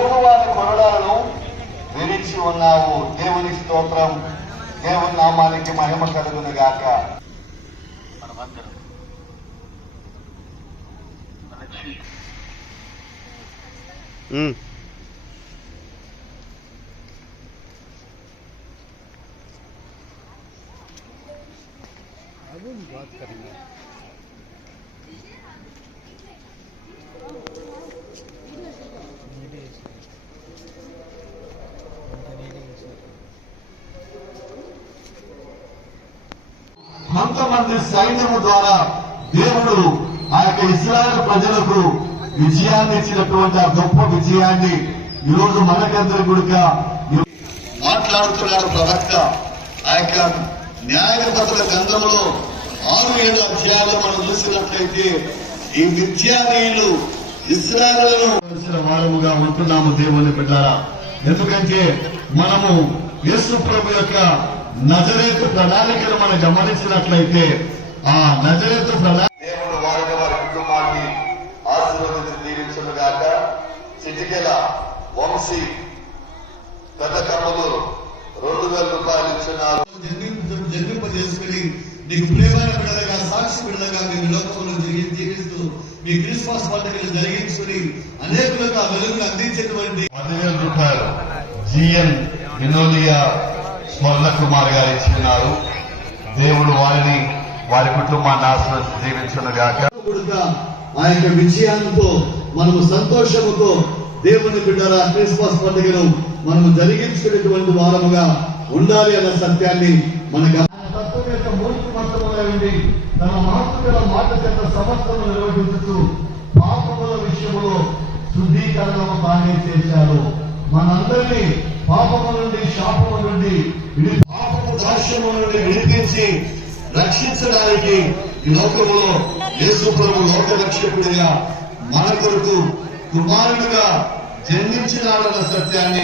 గోరువారి కొరడాలను విరిచి ఉన్నావు. దేవుని స్తోత్రం. దేవుని నామానికి మహిమ కలుగును గాక. बात करेंगे కొంతమంది సైన్యము ద్వారా దేవుడు ఆ యొక్క ఇశ్రాయేలు ప్రజలకు విజయాన్ని ఇచ్చినటువంటి ఆ గొప్ప విజయాన్ని ఈరోజు మనకందరి గుడిగా మాట్లాడుతున్నాడు ప్రవక్త. ఆ యొక్క న్యాయాధిపతుల గ్రంథంలో 6-7 అధ్యాయాలు మనం చూసినట్లయితే ఈ మిథ్యానీయులు ఇశ్రాయేలును వారముగా ఉంటున్నాము దేవుని బిడ్డారా. ఎందుకంటే మనము యేసు ప్రభు యొక్క నజరేతు ప్రణాళికను మనం గమనించినట్లయితే ఆ నజరేతు దేవుడు వారిని వారి కుటుంబాన్ని ఆశీర్వదించి దీవించుగాక. చిటికెల వంశీ పెద్ద కమ్మలు 2000 రూపాయలు ఇచ్చినారు. జన్మింపజేసుకుని నీకు ప్రేమైన బిడ్డలుగా సాక్షి బిడ్డలుగా మీ లోకంలో జీవిస్తూ మీ క్రిస్మస్ పండుగలు జరిగించుకుని అనేకులకు ఆ వెలుగును అందించేటువంటి 10,000 రూపాయలు జిఎన్ వినోలియా స్వర్ణ కుమార్ గారు ఇచ్చినారు. దేవుడు వారిని వారి కుటుంబాన్ని ఆశీర్వదించి జీవించుగాక. ఆ యొక్క విజయంతో మనము సంతోషముతో దేవుని బిడ్డల క్రిస్మస్ పండుగను మనము జరిగించుకునేటువంటి వారముగా ఉండాలి అన్న సత్యాన్ని మనకు తత్వం యొక్క మూర్తిమంతములైంది. తన మహత్తుల మాట చేత సమస్తము నిర్వహించుతూ పాపముల విషయంలో శుద్ధీకరణను తానే చేశారు. మనందరినీ పాపము నుండి శాపము నుండి పాపము దాస్యము నుండి విడిపించి రక్షించడానికి ఈ లోకములో యేసు ప్రభు లోక రక్షకుడిగా మన కొరకు కుమారుడుగా జన్మించినాడన్న సత్యాన్ని